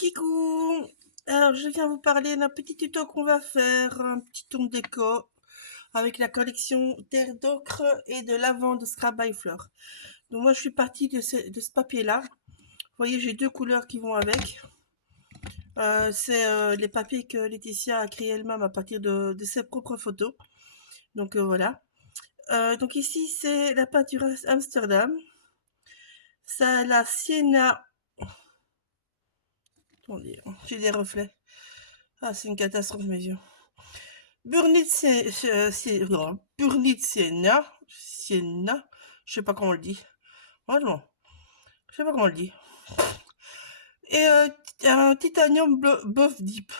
Kikou! Alors, je viens vous parler d'un petit tuto qu'on va faire, un petit tour déco avec la collection Terre d'ocre et de lavande Scrap by Fleur. Donc moi, je suis partie de ce papier-là. Vous voyez, j'ai deux couleurs qui vont avec. C'est les papiers que Laetitia a créé elle-même à partir de ses propres photos. Donc voilà. Donc ici, c'est la peinture Amsterdam. Ça, la Sienna. Attendez, j'ai des reflets. Ah, c'est une catastrophe, mes yeux. Burnit Sienna, je sais pas comment on le dit. Franchement, je sais pas comment on le dit. Et un titanium bof deep.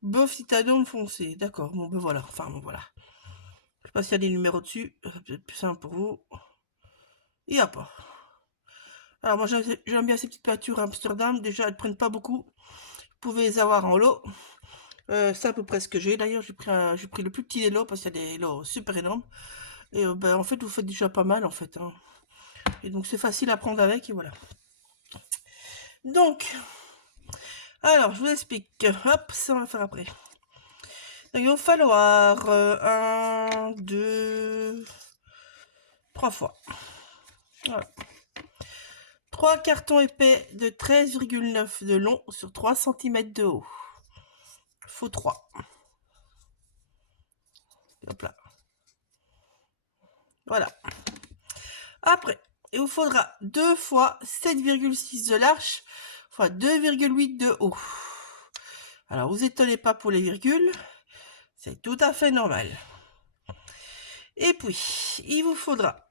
Bof titanium foncé. D'accord, bon ben voilà. Enfin bon voilà. Je sais pas s'il y a des numéros dessus. Ça peut être plus simple pour vous. Il n'y a pas. Alors moi j'aime bien ces petites peintures Amsterdam. Déjà elles prennent pas beaucoup. Vous pouvez les avoir en lot. C'est à peu près ce que j'ai. D'ailleurs j'ai pris le plus petit des lots parce qu'il y a des lots super énormes. Et ben, en fait vous faites déjà pas mal en fait. Hein. Et donc c'est facile à prendre avec et voilà. Donc, alors je vous explique. Hop, ça on va faire après. Donc il va falloir 1, 2, 3 fois. Voilà. 3 cartons épais de 13,9 de long sur 3 cm de haut. Faut 3. Hop là. Voilà. Après, il vous faudra 2 fois 7,6 de large fois 2,8 de haut. Alors, vous étonnez pas pour les virgules, c'est tout à fait normal. Et puis, il vous faudra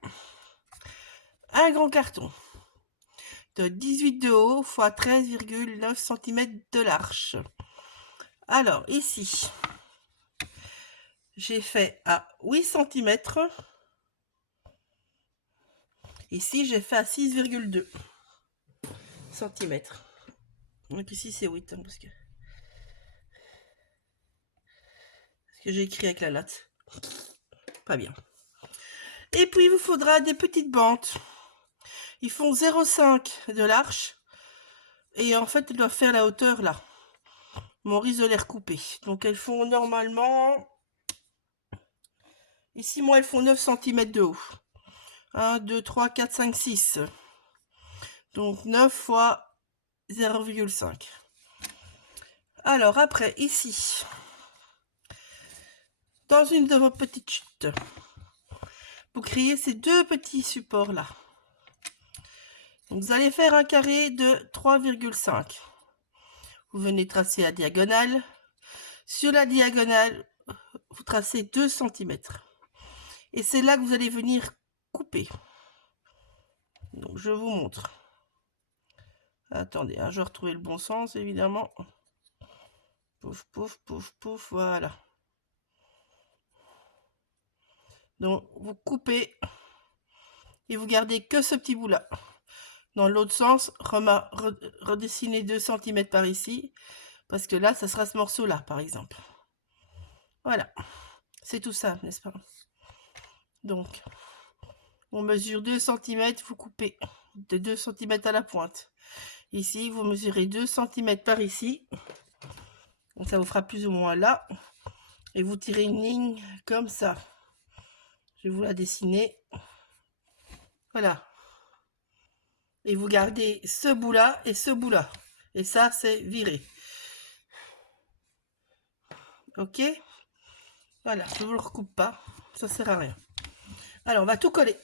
un grand carton de 18 de haut fois 13,9 cm de large. Alors, ici, j'ai fait à 8 cm. Ici, j'ai fait à 6,2 cm. Donc ici, c'est 8, hein, parce que j'ai écrit avec la latte. Pas bien. Et puis, il vous faudra des petites bandes. Ils font 0,5 de large. Et en fait, elles doivent faire la hauteur là. Mon riz de l'air coupé. Donc, elles font normalement... Ici, moi, elles font 9 cm de haut. 1, 2, 3, 4, 5, 6. Donc, 9 fois 0,5. Alors, après, ici, dans une de vos petites chutes, vous créez ces deux petits supports là. Donc, vous allez faire un carré de 3,5. Vous venez tracer la diagonale. Sur la diagonale, vous tracez 2 cm. Et c'est là que vous allez venir couper. Donc, je vous montre. Attendez, hein, je vais retrouver le bon sens, évidemment. Pouf, pouf, pouf, pouf, voilà. Donc, vous coupez et vous gardez que ce petit bout-là. Dans l'autre sens, redessinez 2 cm par ici, parce que là, ça sera ce morceau-là, par exemple. Voilà, c'est tout ça, n'est-ce pas? Donc, on mesure 2 cm, vous coupez de 2 cm à la pointe. Ici, vous mesurez 2 cm par ici. Donc, ça vous fera plus ou moins là. Et vous tirez une ligne comme ça. Je vais vous la dessiner. Voilà. Et vous gardez ce bout-là et ce bout-là. Et ça, c'est viré. Ok? Voilà, je ne vous le recoupe pas. Ça sert à rien. Alors, on va tout coller.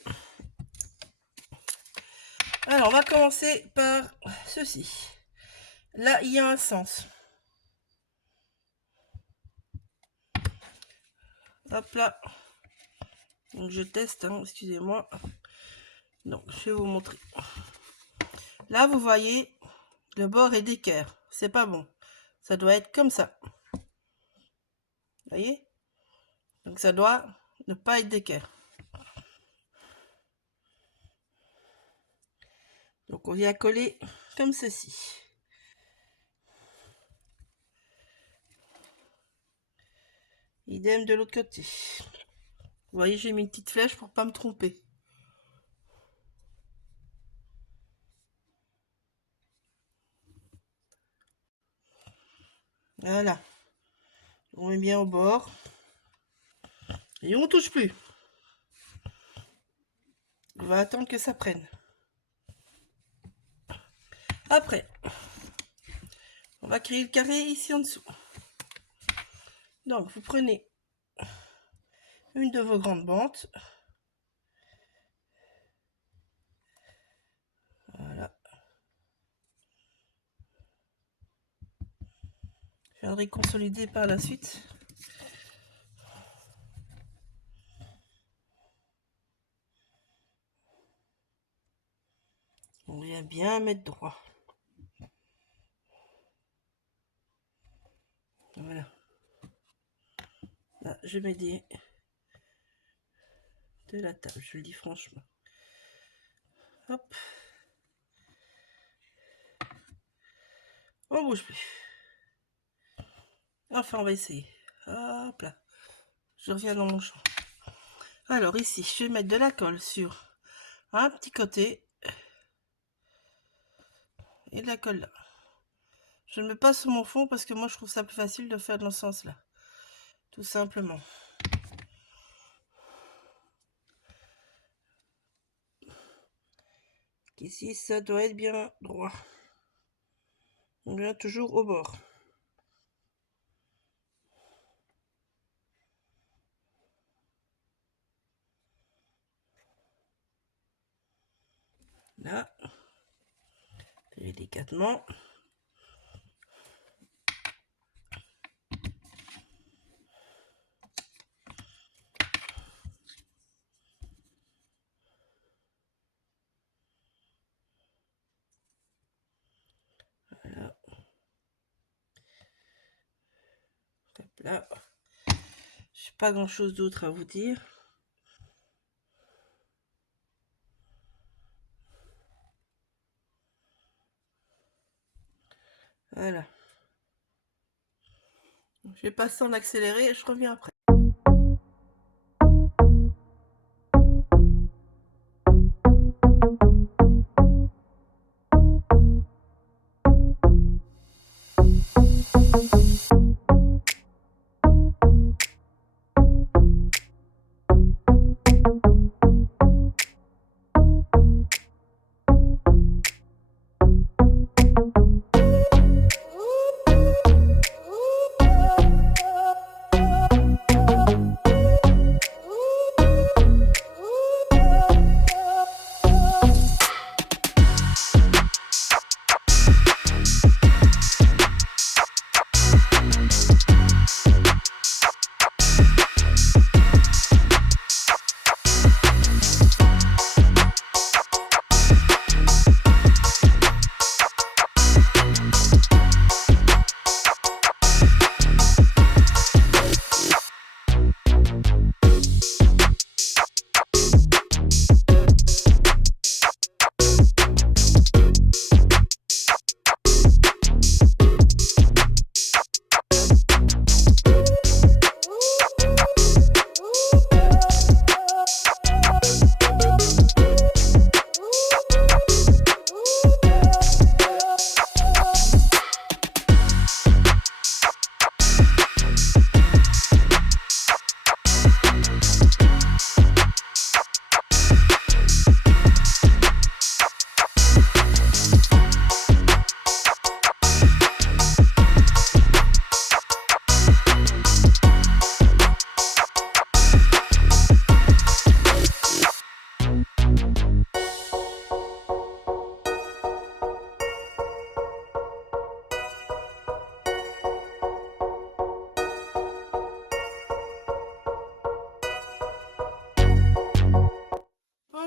Alors, on va commencer par ceci. Là, il y a un sens. Hop là. Donc, je teste, hein, excusez-moi. Donc, je vais vous montrer. Là, vous voyez, le bord est d'équerre. C'est pas bon. Ça doit être comme ça. Vous voyez? Donc, ça doit ne pas être d'équerre. Donc, on vient coller comme ceci. Idem de l'autre côté. Vous voyez, j'ai mis une petite flèche pour pas me tromper. Voilà. On met bien au bord. Et on touche plus. On va attendre que ça prenne. Après, on va créer le carré ici en dessous. Donc, vous prenez une de vos grandes bandes. Voilà. Je viendrai consolider par la suite. On vient bien mettre droit. Voilà. Là, je mets de la table, je le dis franchement. Hop. On bouge plus. Enfin, on va essayer. Hop là. Je reviens dans mon champ. Alors ici, je vais mettre de la colle sur un petit côté et de la colle là. Je ne mets pas sur mon fond parce que moi je trouve ça plus facile de faire dans ce sens là. Tout simplement. Ici, ça doit être bien droit. On vient toujours au bord. Là, délicatement. Voilà. Hop là. J'ai pas grand chose d'autre à vous dire. Voilà. Je vais passer en accéléré et je reviens après.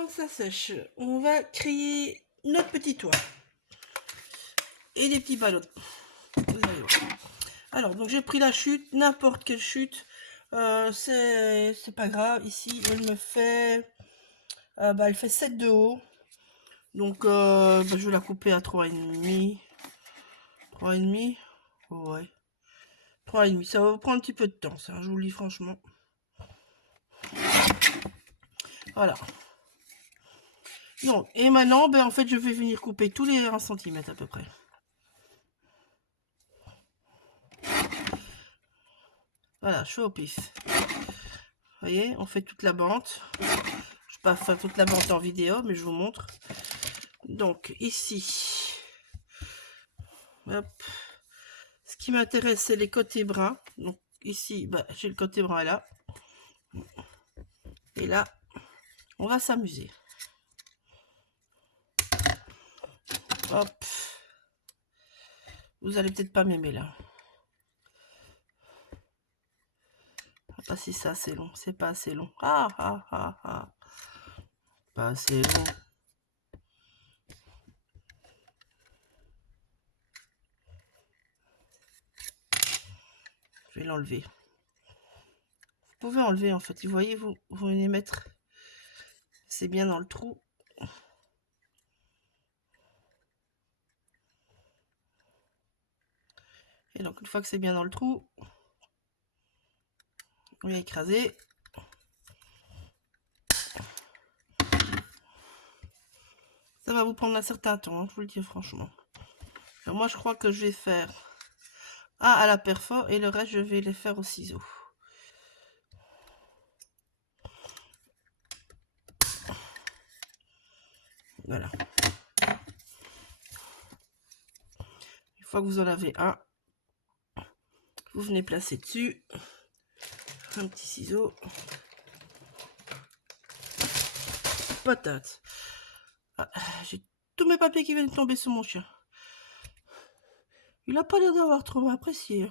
Ça sèche, on va créer notre petit toit et des petits ballons. Alors, donc j'ai pris la chute, n'importe quelle chute, c'est pas grave. Ici, elle me fait, elle fait 7 de haut, donc je vais la couper à 3,5. 3,5, oh ouais, 3,5. Ça va vous prendre un petit peu de temps, ça, je vous le dis franchement. Voilà. Donc, et maintenant, en fait, je vais venir couper tous les 1 cm à peu près. Voilà, je fais au pif. Vous voyez, on fait toute la bande. Je ne vais pas faire toute la bande en vidéo, mais je vous montre. Donc, ici, hop. Ce qui m'intéresse, c'est les côtés bruns. Donc, ici, bah, j'ai le côté brun là. Et là, on va s'amuser. Hop. Vous allez peut-être pas m'aimer là. Pas si ça, c'est long. C'est pas assez long. Ah, ah, ah, ah. Pas assez long. Je vais l'enlever. Vous pouvez enlever en fait. Vous voyez, vous venez mettre. C'est bien dans le trou. Et donc, une fois que c'est bien dans le trou, on vient écraser. Ça va vous prendre un certain temps, hein, je vous le dis franchement. Alors moi, je crois que je vais faire un à la perfor et le reste, je vais les faire au ciseau. Voilà. Une fois que vous en avez un, vous venez placer dessus un petit ciseau. Patate. Ah, j'ai tous mes papiers qui viennent tomber sur mon chien. Il n'a pas l'air d'avoir trop apprécié.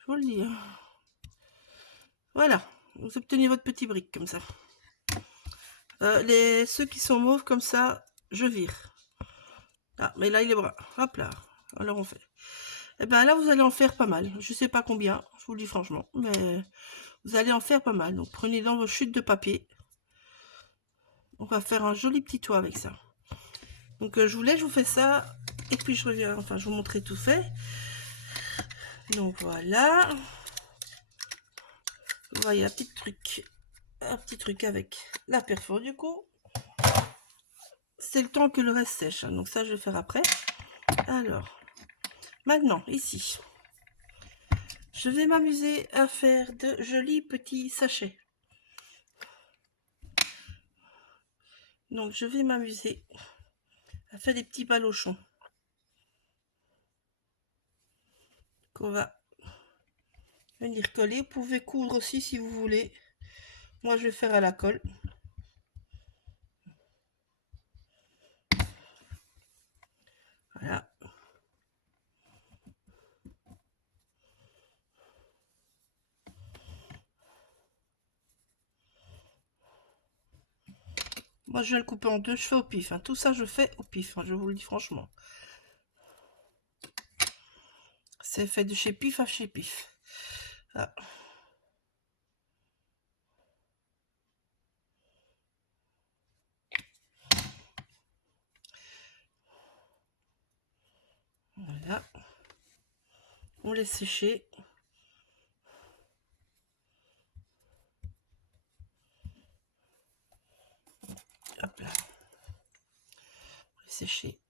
Je vous le dis. Voilà. Vous obtenez votre petit brick comme ça. Ceux qui sont mauves comme ça, je vire. Ah, mais là, il est brun. Hop là. Alors, on fait. Et bien là, vous allez en faire pas mal. Je sais pas combien, je vous le dis franchement. Mais vous allez en faire pas mal. Donc, prenez dans vos chutes de papier. On va faire un joli petit toit avec ça. Donc, je vous laisse, je vous fais ça. Et puis, je reviens. Enfin, je vous montrerai tout fait. Donc, voilà. Vous voyez un petit truc avec la perfor du coup. C'est le temps que le reste sèche, hein. Donc ça je vais faire après. Alors maintenant ici je vais m'amuser à faire de jolis petits sachets. Donc je vais m'amuser à faire des petits balochons qu'on va venir coller. Vous pouvez coudre aussi si vous voulez. Moi je vais faire à la colle. Voilà. Moi je vais le couper en deux, je fais au pif, hein. Tout ça je fais au pif, hein, je vous le dis franchement. C'est fait de chez pif à chez pif. Ah. Voilà. On laisse sécher. Hop là. On laisse sécher.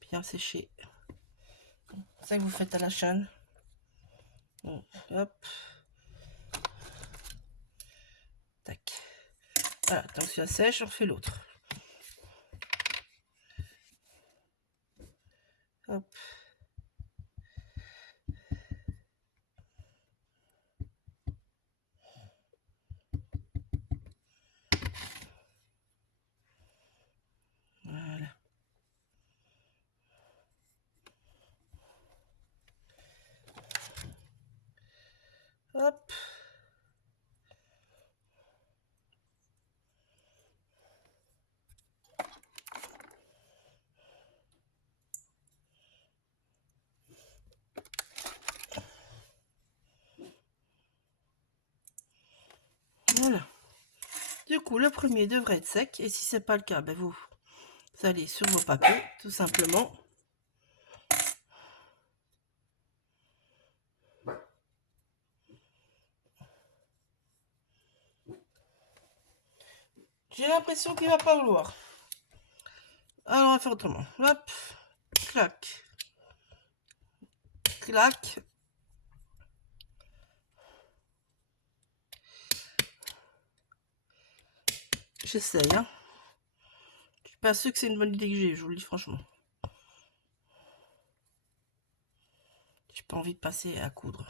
Bien sécher. Ça que vous faites à la chaîne. Hop. Tac. Voilà, tant que ça sèche, on refait l'autre. Hop. Voilà. Hop. Voilà. Du coup, le premier devrait être sec. Et si c'est pas le cas, ben vous allez sur vos papiers, tout simplement. J'ai l'impression qu'il va pas vouloir. Alors, on va faire autrement. Hop. Clac. Clac. J'essaye, hein. Je suis pas sûre que c'est une bonne idée que j'ai, je vous le dis franchement. J'ai pas envie de passer à coudre.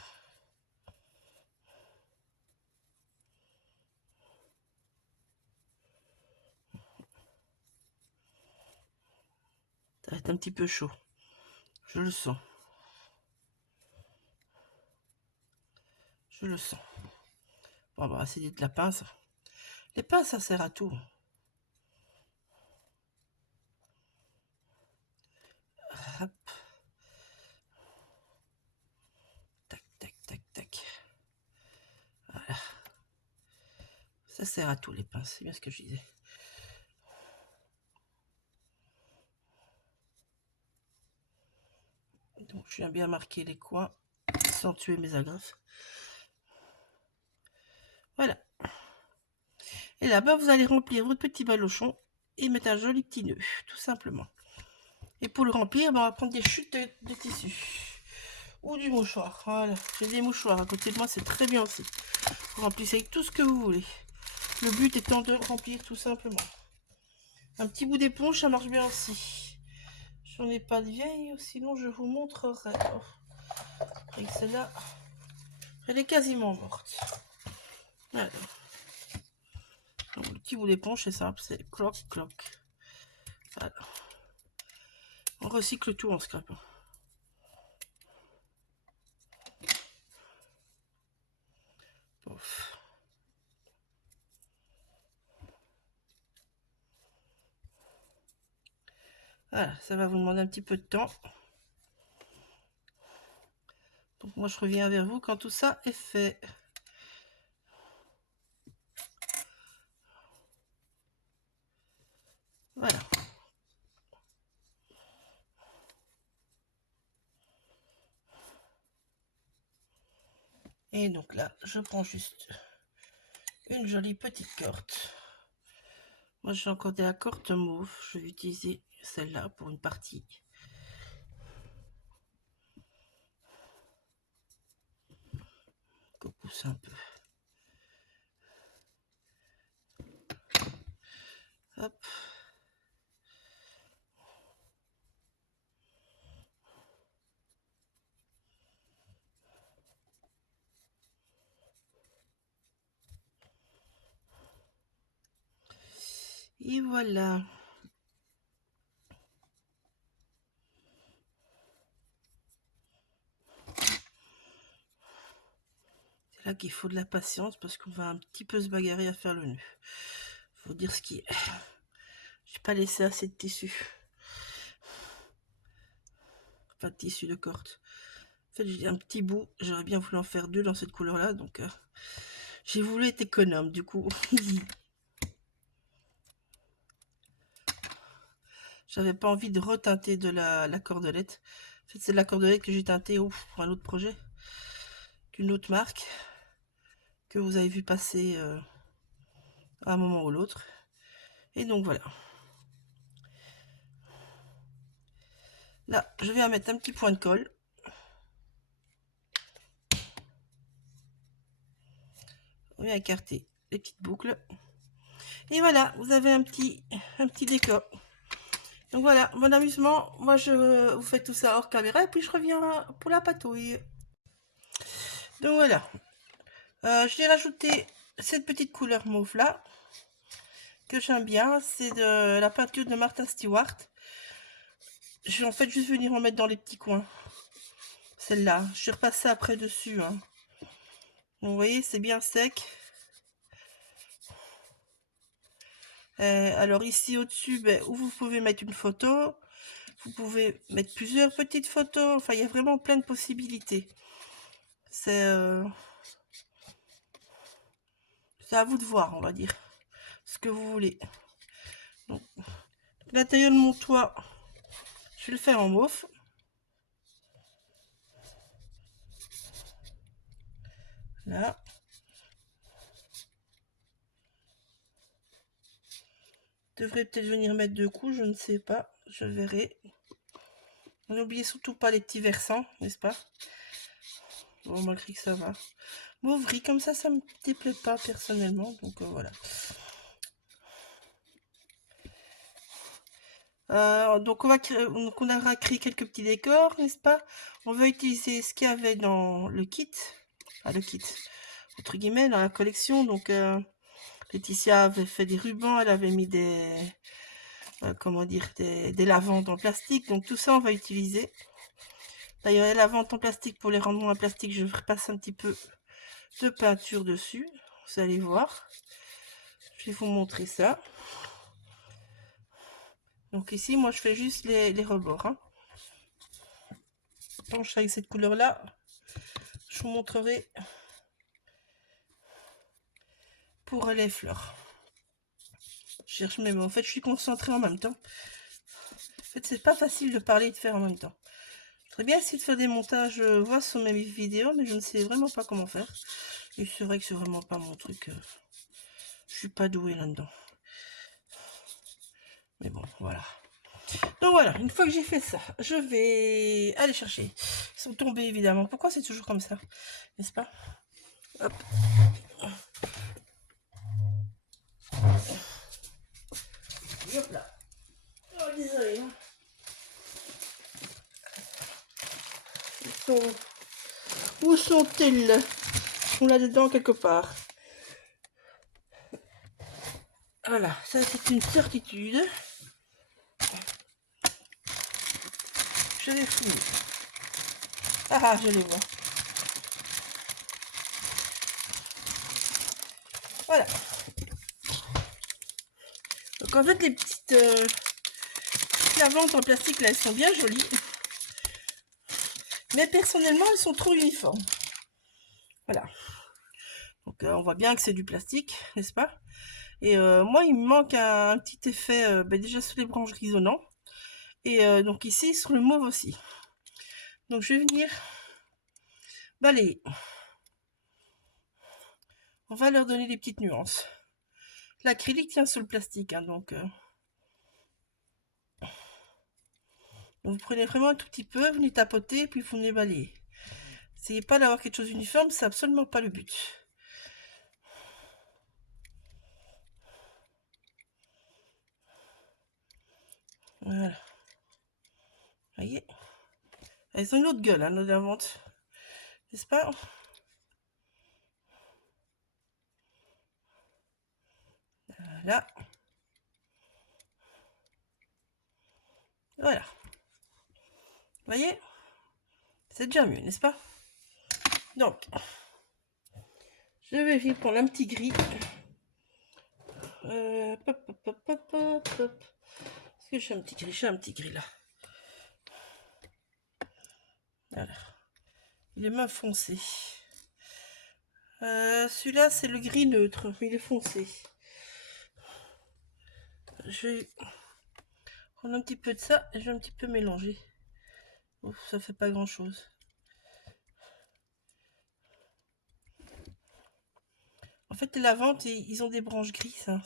Ça va être un petit peu chaud. Je le sens. Je le sens. Bon, on va essayer de la pince. Les pinces, ça sert à tout. Hop. Tac, tac, tac, tac. Voilà. Ça sert à tout, les pinces. C'est bien ce que je disais. Donc, je viens bien marquer les coins sans tuer mes agrafes. Voilà. Et là-bas, vous allez remplir votre petit balochon et mettre un joli petit nœud, tout simplement. Et pour le remplir, on va prendre des chutes de tissu ou du mouchoir. Voilà, j'ai des mouchoirs à côté de moi, c'est très bien aussi. Vous remplissez avec tout ce que vous voulez. Le but étant de remplir tout simplement. Un petit bout d'éponge, ça marche bien aussi. J'en ai pas de vieille, sinon je vous montrerai. Oh. Et celle-là, elle est quasiment morte. Voilà. Donc, le petit bout d'éponge, c'est simple, c'est cloc, cloc. Voilà. On recycle tout en scrap. Ouf. Voilà, ça va vous demander un petit peu de temps. Donc moi je reviens vers vous quand tout ça est fait. Voilà. Et donc là, je prends juste une jolie petite corde. Moi j'ai encore de la corde mauve. Je vais utiliser celle-là pour une partie. On pousse un peu. Hop. Et voilà. C'est là qu'il faut de la patience parce qu'on va un petit peu se bagarrer à faire le nœud. Faut dire ce qui est. J'ai pas laissé assez de tissu. Enfin de tissu de corde. En fait j'ai un petit bout. J'aurais bien voulu en faire deux dans cette couleur là. Donc j'ai voulu être économe du coup. J'avais pas envie de reteinter de la cordelette. En fait, c'est de la cordelette que j'ai teintée pour un autre projet. D'une autre marque. Que vous avez vu passer à un moment ou l'autre. Et donc voilà. Là, je vais mettre un petit point de colle. On vient écarter les petites boucles. Et voilà, vous avez un petit décor. Donc voilà, bon amusement. Moi, je vous fais tout ça hors caméra. Et puis, je reviens pour la patouille. Donc voilà. J'ai rajouté cette petite couleur mauve là. Que j'aime bien. C'est de la peinture de Martha Stewart. Je vais en fait juste venir en mettre dans les petits coins. Celle-là. Je suis repassée après dessus. Hein. Donc, vous voyez, c'est bien sec. Alors ici au-dessus, où vous pouvez mettre une photo. Vous pouvez mettre plusieurs petites photos. Enfin, il y a vraiment plein de possibilités. C'est à vous de voir, on va dire. Ce que vous voulez. Donc, l'intérieur de mon toit, je vais le faire en mauve. Là. Je devrais peut-être venir mettre deux coups, je ne sais pas. Je verrai. N'oubliez surtout pas les petits versants, n'est-ce pas? Bon, malgré que ça va. Mauverie, comme ça me déplaît pas personnellement. Donc voilà. Donc on aura créé quelques petits décors, n'est-ce pas? On va utiliser ce qu'il y avait dans le kit, le kit, entre guillemets, dans la collection. Donc Laetitia avait fait des rubans, elle avait mis des, comment dire, des lavandes en plastique. Donc tout ça, on va utiliser. D'ailleurs, les lavandes en plastique, pour les rendre moins plastiques, je repasse un petit peu de peinture dessus. Vous allez voir. Je vais vous montrer ça. Donc ici, moi, je fais juste les rebords. Hein. Donc, avec cette couleur-là, je vous montrerai pour les fleurs. Je cherche mes mots. En fait, je suis concentrée en même temps. En fait, c'est pas facile de parler et de faire en même temps. Je voudrais bien essayer de faire des montages voix sur mes vidéos, mais je ne sais vraiment pas comment faire. Et c'est vrai que c'est vraiment pas mon truc. Je suis pas douée là-dedans. Mais bon, voilà. Donc voilà, une fois que j'ai fait ça, je vais aller chercher. Ils sont tombés évidemment. Pourquoi c'est toujours comme ça? N'est-ce pas? Hop. Hop là. Oh, désolé. Hein. Ils sont... Où sont-ils? Ils sont là-dedans quelque part. Voilà, ça c'est une certitude. Je les fouille. Ah, je les vois. Voilà. Donc en fait, les petites lavandes en plastique, là, elles sont bien jolies. Mais personnellement, elles sont trop uniformes. Voilà. Donc on voit bien que c'est du plastique, n'est-ce pas? Et moi, il me manque un petit effet, déjà sur les branches grisonnantes. Et donc ici, sur le mauve aussi. Donc je vais venir balayer. On va leur donner des petites nuances. L'acrylique tient sur le plastique, hein, donc vous prenez vraiment un tout petit peu, vous venez tapoter, puis vous venez balayer. N'essayez pas d'avoir quelque chose d'uniforme, c'est absolument pas le but. Voilà. Vous voyez? Elles ont une autre gueule, hein, nos lavandes. N'est-ce pas? Voilà. Voilà. Vous voyez? C'est déjà mieux, n'est-ce pas? Donc, je vais vite prendre un petit gris. Est-ce que je fais un petit gris? Je fais un petit gris là. Voilà. Il est main foncé. Celui-là, c'est le gris neutre. Il est foncé. Je vais prendre un petit peu de ça et je vais un petit peu mélanger. Ouf, ça fait pas grand-chose. En fait, les lavandes, ils ont des branches grises. Hein.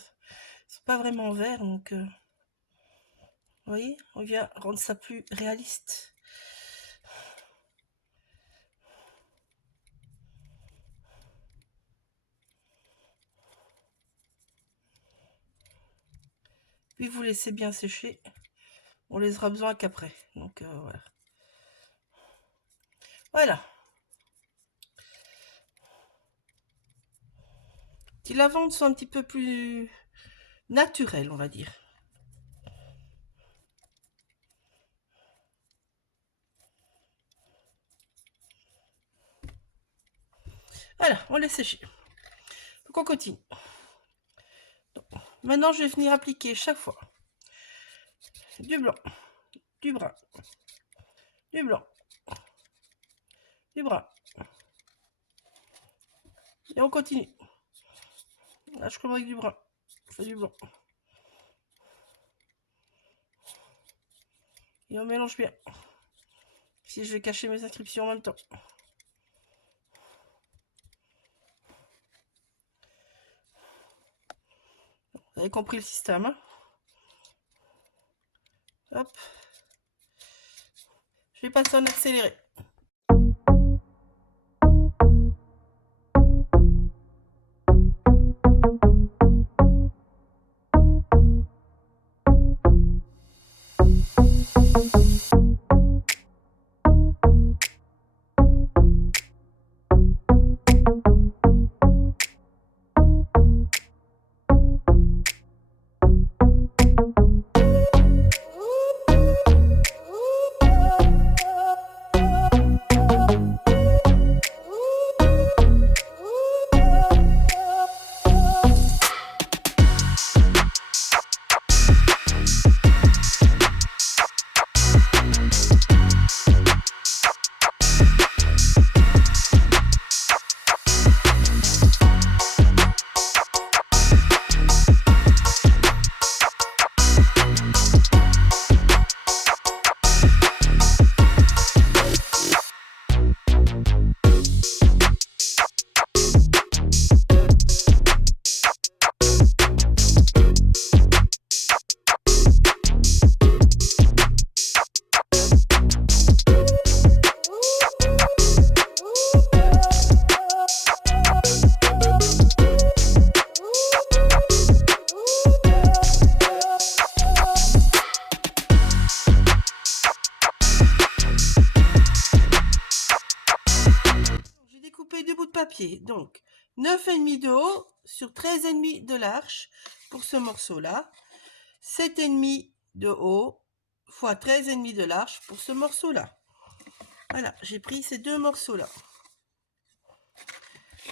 Ils sont pas vraiment verts, donc... vous voyez, on vient rendre ça plus réaliste. Puis vous laissez bien sécher. On les aura besoin qu'après. Donc voilà. Voilà. Les lavandes sont un petit peu plus naturelles, on va dire. Voilà, on laisse sécher. Donc on continue. Donc, maintenant, je vais venir appliquer chaque fois du blanc, du brun, du blanc, du brun. Et on continue. Là, je commence avec du brun. Je fais du blanc. Et on mélange bien. Si je vais cacher mes inscriptions en même temps. Vous avez compris le système, hein? Hop. Je vais passer en accéléré. Deux bouts de papier, donc 9,5 de haut sur 13,5 de large pour ce morceau là, 7,5 de haut fois 13,5 de large pour ce morceau là. Voilà, j'ai pris ces deux morceaux là.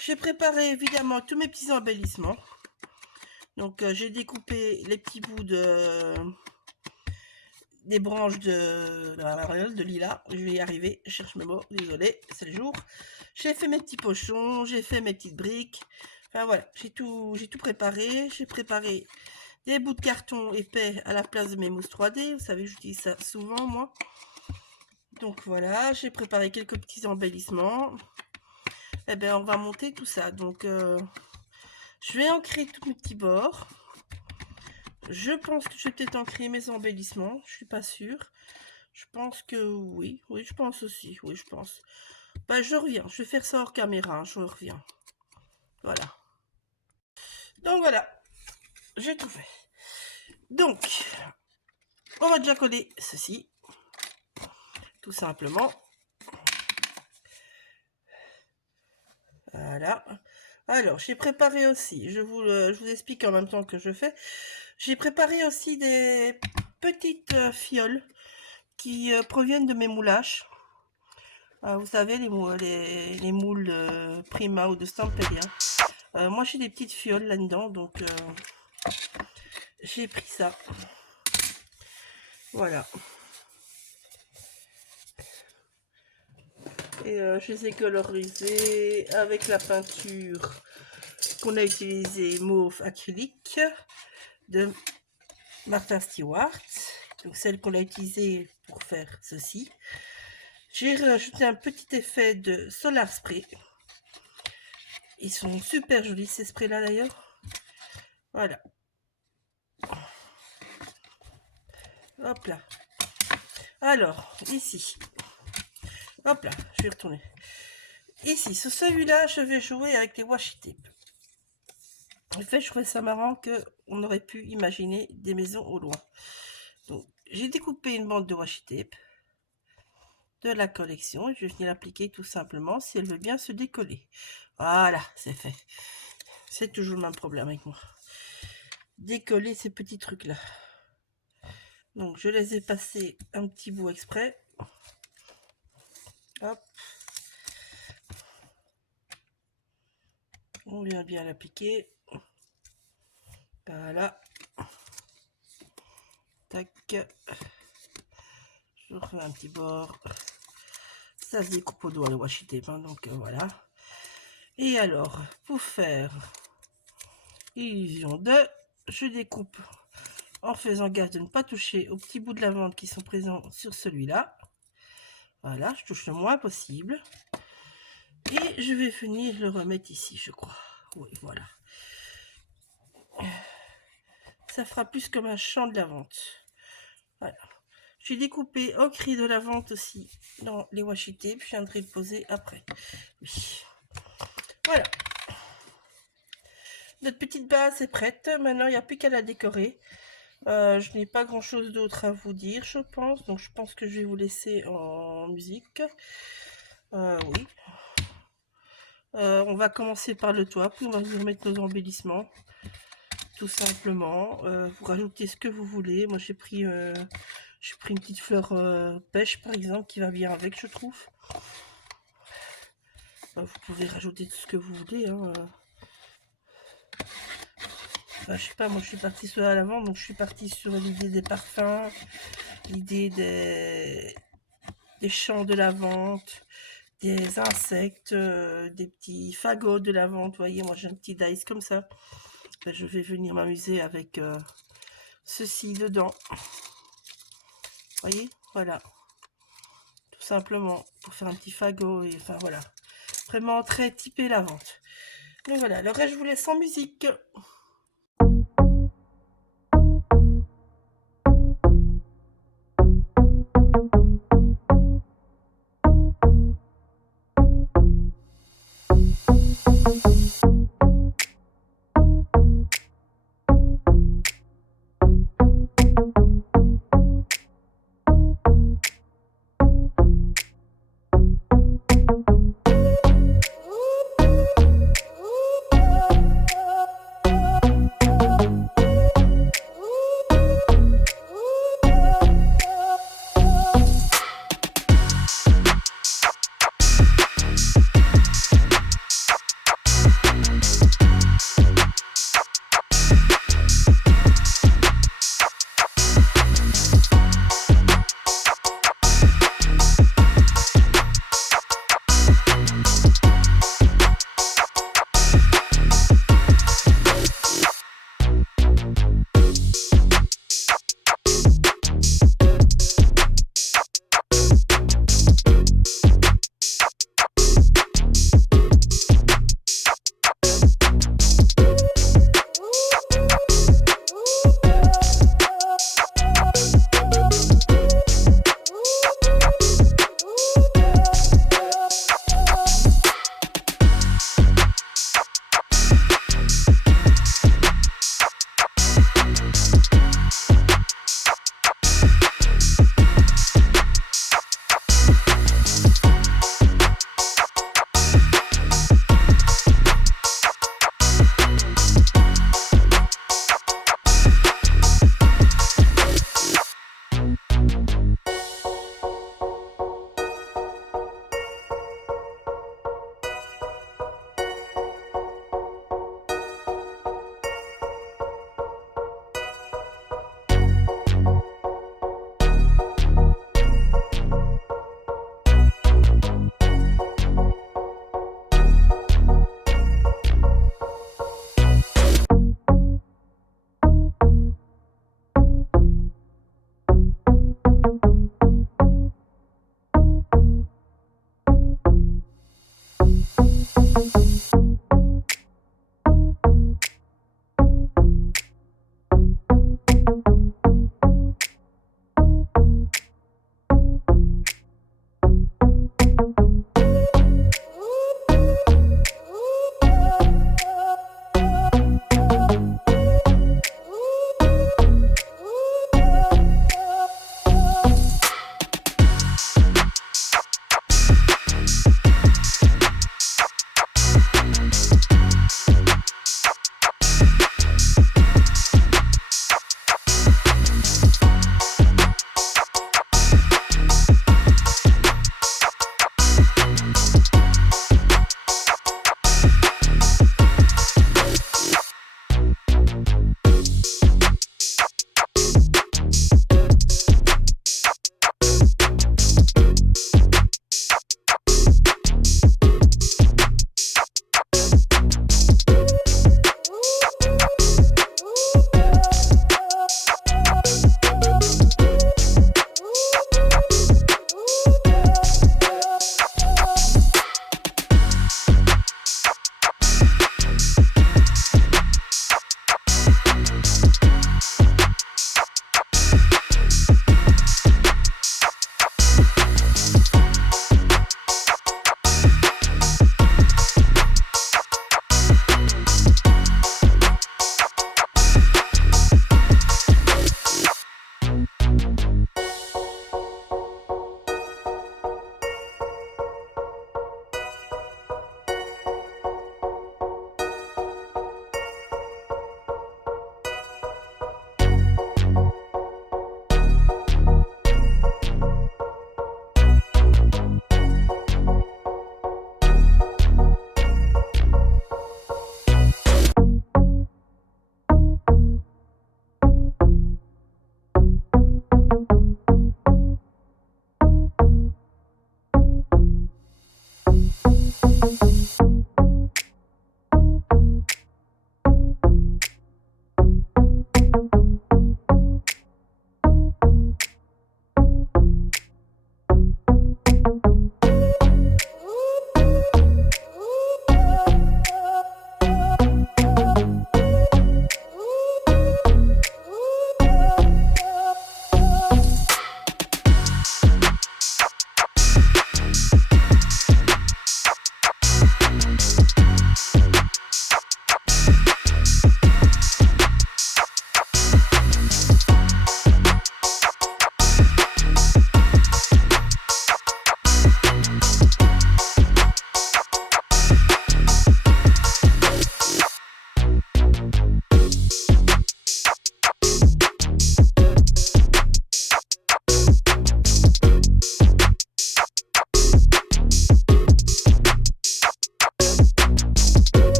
J'ai préparé évidemment tous mes petits embellissements. Donc j'ai découpé les petits bouts des branches de lilas. Je vais y arriver, je cherche mes mots, désolé, c'est le jour. J'ai fait mes petits pochons, j'ai fait mes petites briques. Enfin voilà, j'ai tout préparé. J'ai préparé des bouts de carton épais à la place de mes mousses 3D. Vous savez, j'utilise ça souvent moi. Donc voilà, j'ai préparé quelques petits embellissements. Et bien on va monter tout ça. Donc je vais ancrer tous mes petits bords. Je pense que je vais peut-être ancrer mes embellissements. Je suis pas sûre. Je pense que oui. Oui, je pense aussi. Oui, je pense. Bah, je reviens. Je vais faire ça hors caméra. Je reviens. Voilà. Donc voilà. J'ai tout fait. Donc, on va déjà coller ceci. Tout simplement. Voilà. Alors, j'ai préparé aussi. Je vous explique en même temps que je fais. J'ai préparé aussi des petites fioles qui proviennent de mes moulages. Vous savez, les moules Prima ou de Stamperia. Moi, j'ai des petites fioles là-dedans, donc j'ai pris ça. Voilà. Et je les ai colorisées avec la peinture qu'on a utilisée mauve acrylique de Martha Stewart. Donc celle qu'on a utilisée pour faire ceci. J'ai rajouté un petit effet de Solar Spray. Ils sont super jolis ces sprays là d'ailleurs. Voilà. Hop là. Alors, ici. Hop là, je vais retourner. Ici, sur celui-là, je vais jouer avec les washi tape. En fait, je trouvais ça marrant qu'on aurait pu imaginer des maisons au loin. Donc, j'ai découpé une bande de washi tape de la collection. Je vais venir l'appliquer tout simplement si elle veut bien se décoller. Voilà, c'est fait. C'est toujours le même problème avec moi. Décoller ces petits trucs-là. Donc, je les ai passés un petit bout exprès. Hop. On vient bien l'appliquer. Voilà. Tac. Je refais un petit bord. Ça se découpe au doigt le washi tape, hein, donc voilà. Et alors, pour faire illusion de, je découpe en faisant gaffe de ne pas toucher aux petits bouts de lavande qui sont présents sur celui-là. Voilà, je touche le moins possible. Et je vais venir le remettre ici, je crois. Oui, voilà. Ça fera plus comme un champ de lavande. Voilà. J'ai découpé au cri de lavande aussi dans les washi tape. Je viendrai le poser après. Oui. Voilà. Notre petite base est prête. Maintenant, il n'y a plus qu'à la décorer. Je n'ai pas grand chose d'autre à vous dire, je pense, donc je pense que je vais vous laisser en musique. Oui. On va commencer par le toit, puis on va venir mettre nos embellissements, tout simplement. Vous rajoutez ce que vous voulez. Moi j'ai pris une petite fleur pêche par exemple qui va bien avec, je trouve. Vous pouvez rajouter tout ce que vous voulez, hein. Enfin, je sais pas, moi je suis partie sur la lavande, donc je suis partie sur l'idée des parfums, l'idée des champs de lavande, des insectes, des petits fagots de lavande. Vous voyez, moi j'ai un petit dice comme ça. Ben, je vais venir m'amuser avec ceci dedans. Vous voyez, voilà, tout simplement pour faire un petit fagot. Et enfin voilà, vraiment très typé lavande. Donc voilà, le reste je vous laisse en musique.